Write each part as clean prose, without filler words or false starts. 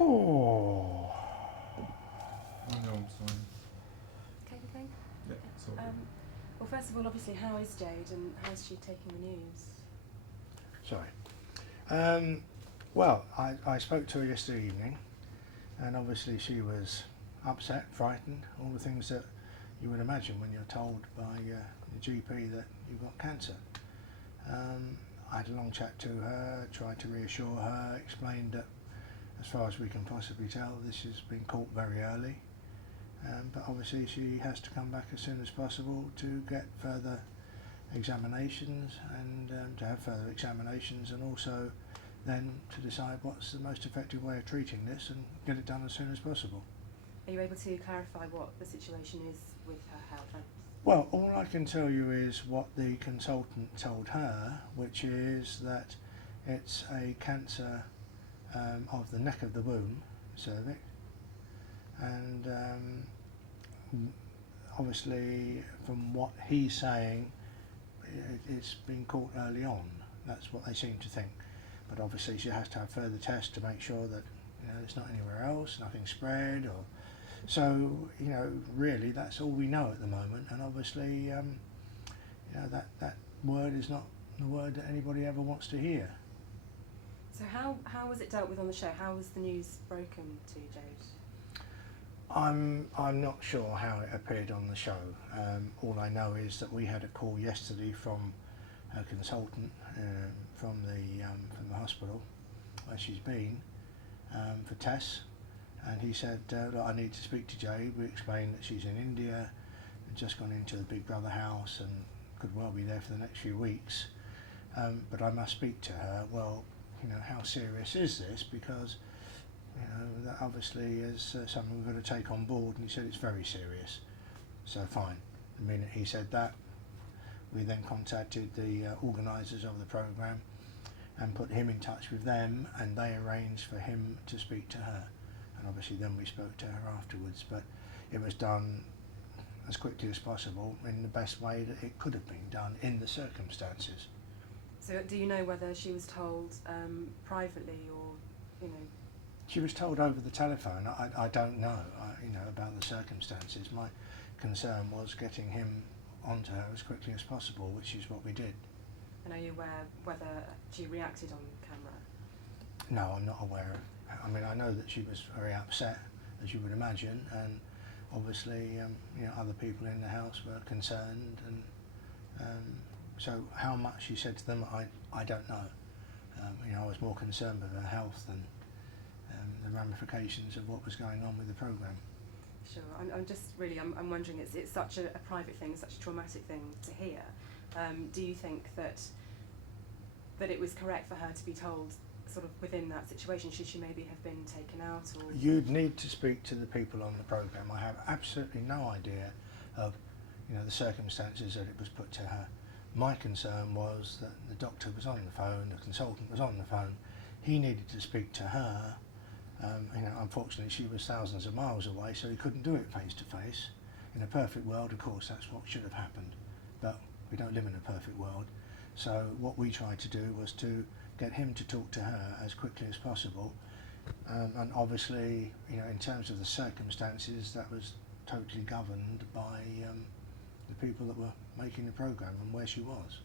Oh, I know, I'm sorry. Okay. Yeah, sorry. Well, first of all, obviously, how is Jade and how's she taking the news? sorry. Um, well, I spoke to her yesterday evening, and obviously she was upset, frightened, all the things that you would imagine when you're told by your GP that you've got cancer. I had a long chat to her, tried to reassure her, explained that as far as we can possibly tell, this has been caught very early. But obviously she has to come back as soon as possible to get further examinations and to have further examinations, and also then to decide what's the most effective way of treating this and get it done as soon as possible. Are you able to clarify what the situation is with her health? Well, all I can tell you is what the consultant told her, which is that it's a cancer of the neck of the womb, cervix, and obviously from what he's saying, it's been caught early on. That's what they seem to think. But obviously she has to have further tests to make sure that it's not anywhere else, nothing spread, or so really that's all we know at the moment. And obviously that word is not the word that anybody ever wants to hear. So how was it dealt with on the show? How was the news broken to Jade? I'm not sure how it appeared on the show. All I know is that we had a call yesterday from a consultant from the hospital where she's been for tests, and he said, look, I need to speak to Jade. We explained that she's in India, just gone into the Big Brother house and could well be there for the next few weeks, but I must speak to her. Well, how serious is this? Because that obviously is something we've got to take on board, and he said it's very serious. So fine. The minute he said that, we then contacted the organisers of the programme and put him in touch with them, and they arranged for him to speak to her. And obviously then we spoke to her afterwards, but it was done as quickly as possible in the best way that it could have been done in the circumstances. So do you know whether she was told privately or, She was told over the telephone. I don't know, about the circumstances. My concern was getting him onto her as quickly as possible, which is what we did. And are you aware whether she reacted on camera? No, I'm not aware of. I mean, I know that she was very upset, as you would imagine, and obviously, other people in the house were concerned, and so how much she said to them, I don't know. I was more concerned with her health than the ramifications of what was going on with the programme. Sure. I'm just really, I'm wondering, it's such a private thing, such a traumatic thing to hear. Do you think that it was correct for her to be told sort of within that situation? Should she maybe have been taken out? Or You'd need to speak to the people on the programme. I have absolutely no idea of the circumstances that it was put to her. My concern was that the doctor was on the phone, the consultant was on the phone, he needed to speak to her. Unfortunately she was thousands of miles away, so he couldn't do it face to face. In a perfect world, of course, that's what should have happened, but we don't live in a perfect world. So what we tried to do was to get him to talk to her as quickly as possible, and obviously, in terms of the circumstances, that was totally governed by the people that were making the programme and where she was.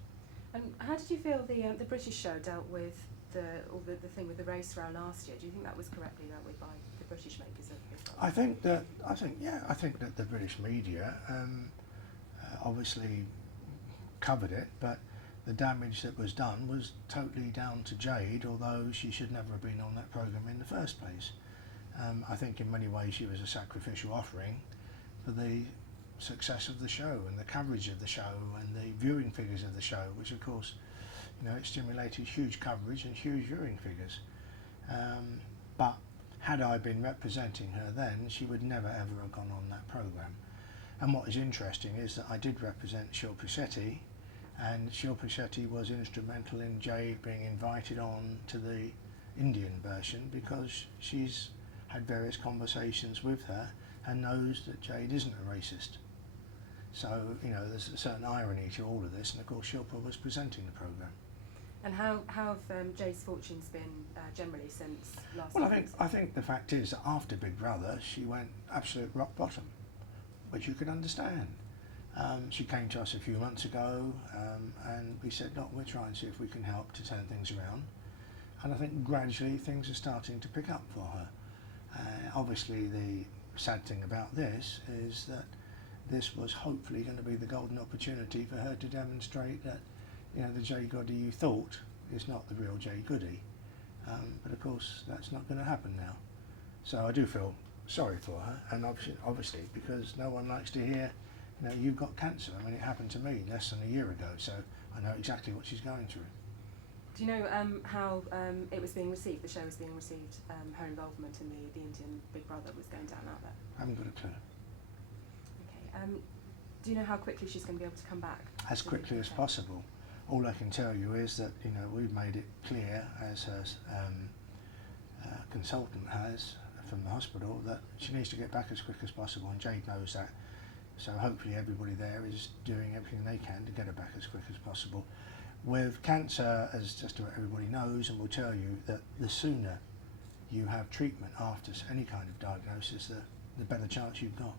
And how did you feel the British show dealt with the thing with the race row last year? Do you think that was correctly dealt with by the British makers of it? I think that the British media obviously covered it, but the damage that was done was totally down to Jade, although she should never have been on that programme in the first place. I think in many ways she was a sacrificial offering for the success of the show and the coverage of the show and the viewing figures of the show, which of course it stimulated huge coverage and huge viewing figures. But had I been representing her then, she would never ever have gone on that programme. And what is interesting is that I did represent Shilpa Shetty, and Shilpa Shetty was instrumental in Jade being invited on to the Indian version, because she's had various conversations with her and knows that Jade isn't a racist. So, there's a certain irony to all of this, and of course Shilpa was presenting the programme. And how have Jade's fortunes been generally since last Well, week? I think the fact is that after Big Brother, she went absolute rock bottom, which you can understand. She came to us a few months ago, and we said, look, we'll try and see if we can help to turn things around. And I think gradually things are starting to pick up for her. Obviously, the sad thing about this is that this was hopefully going to be the golden opportunity for her to demonstrate that, you know, the Jade Goody you thought is not the real Jade Goody. But of course, that's not going to happen now. So I do feel sorry for her, and obviously because no one likes to hear, you know, you've got cancer. I mean, it happened to me less than a year ago, so I know exactly what she's going through. Do you know how it was being received, the show was being received, her involvement in the Indian Big Brother was going down out there? I haven't got a clue. Okay. Do you know how quickly she's going to be able to come back? As quickly as possible. All I can tell you is that, you know, we've made it clear, as her consultant has from the hospital, that she needs to get back as quick as possible, and Jade knows that. So hopefully everybody there is doing everything they can to get her back as quick as possible. With cancer, as just about everybody knows and will tell you, that the sooner you have treatment after any kind of diagnosis, the better chance you've got.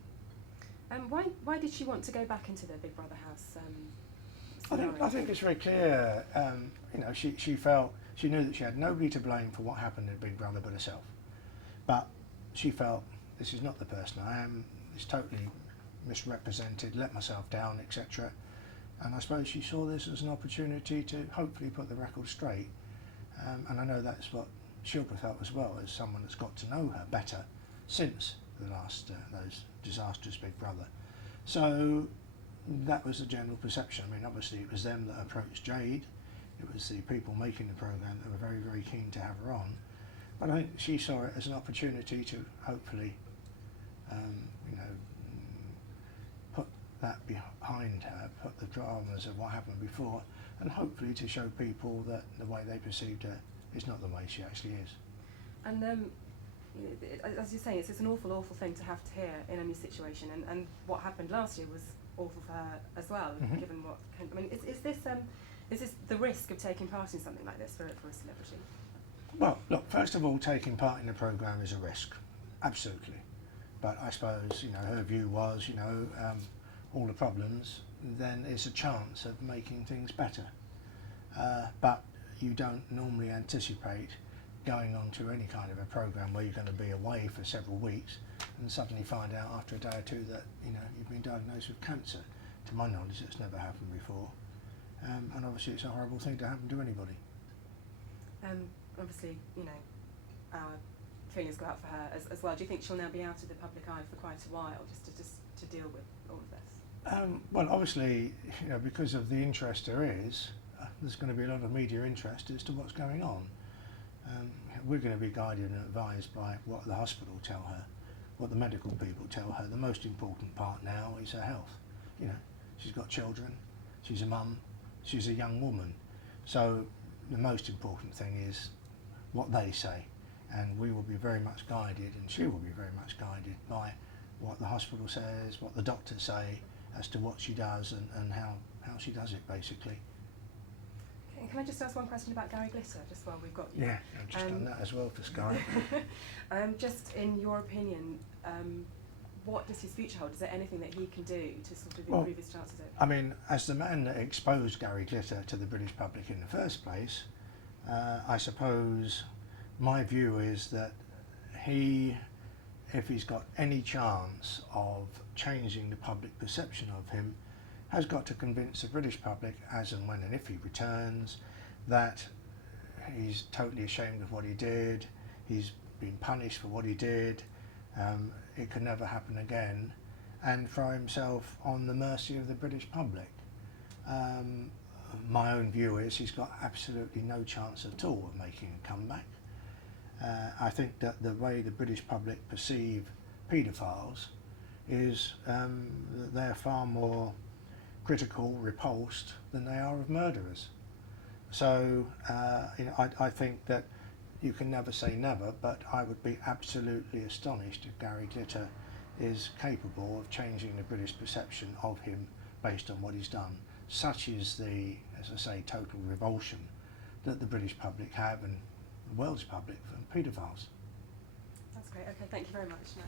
Why did she want to go back into the Big Brother house? I think it's very clear. You know, she knew that she had nobody to blame for what happened in Big Brother but herself. But she felt, this is not the person I am. It's totally misrepresented, let myself down, etc. And I suppose she saw this as an opportunity to hopefully put the record straight. And I know that's what Shilpa felt as well, as someone that's got to know her better since the last those disastrous Big Brother. So that was the general perception. I mean, obviously it was them that approached Jade. It was the people making the programme that were very, very keen to have her on. But I think she saw it as an opportunity to hopefully, you know, put that behind her, put the dramas of what happened before, and hopefully to show people that the way they perceived her is not the way she actually is. And you know, as you're saying, it's an awful, awful thing to have to hear in any situation, and what happened last year was awful for her as well, given what. I mean, is this the risk of taking part in something like this for a celebrity? Well, look, first of all, taking part in the programme is a risk, absolutely. But I suppose, you know, her view was, you know, all the problems, then it's a chance of making things better. But you don't normally anticipate going on to any kind of a programme where you're going to be away for several weeks and suddenly find out after a day or two that, you know, you've been diagnosed with cancer. To my knowledge, it's never happened before. And obviously it's a horrible thing to happen to anybody. Obviously, you know, our feelings go out for her as well. Do you think she'll now be out of the public eye for quite a while, just to deal with all of this? Well, obviously, you know, because of the interest there is, there's going to be a lot of media interest as to what's going on. We're going to be guided and advised by what the hospital tell her, what the medical people tell her. The most important part now is her health. You know, she's got children, she's a mum, she's a young woman. So the most important thing is what they say, and we will be very much guided, and she will be very much guided by what the hospital says, what the doctors say as to what she does and how she does it, basically. Okay, can I just ask one question about Gary Glitter, just while we've got you? Yeah, I've just done that as well for Sky. Just in your opinion, what does his future hold? Is there anything that he can do to sort of improve his chances? I mean, as the man that exposed Gary Glitter to the British public in the first place, I suppose my view is that if he's got any chance of changing the public perception of him, has got to convince the British public, as and when and if he returns, that he's totally ashamed of what he did, he's been punished for what he did, it can never happen again, and throw himself on the mercy of the British public. My own view is he's got absolutely no chance at all of making a comeback. I think that the way the British public perceive paedophiles is that they're far more critical, repulsed, than they are of murderers. So you know, I think that you can never say never, but I would be absolutely astonished if Gary Glitter is capable of changing the British perception of him based on what he's done. Such is the, as I say, total revulsion that the British public have and the world's public for paedophiles. That's great. Okay, thank you very much. No.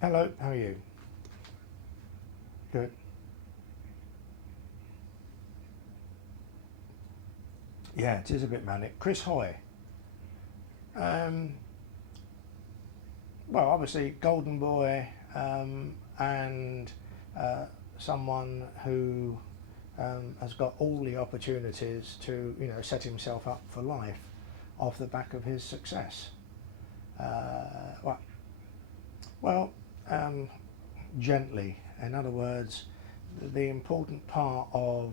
Hello, how are you? Good. Yeah, it is a bit manic. Chris Hoy. Well, obviously, Golden Boy, and someone who has got all the opportunities to, you know, set himself up for life off the back of his success. Well, gently. In other words, the important part of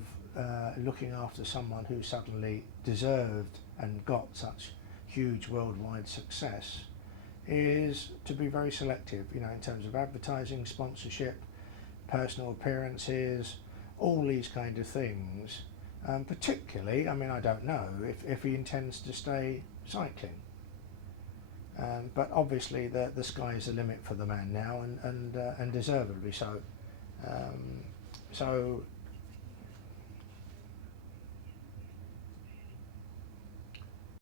looking after someone who suddenly deserved and got such huge worldwide success is to be very selective, you know, in terms of advertising, sponsorship, personal appearances, all these kind of things. Particularly, I mean, I don't know if he intends to stay cycling. But obviously the sky is the limit for the man now, and deservedly so. So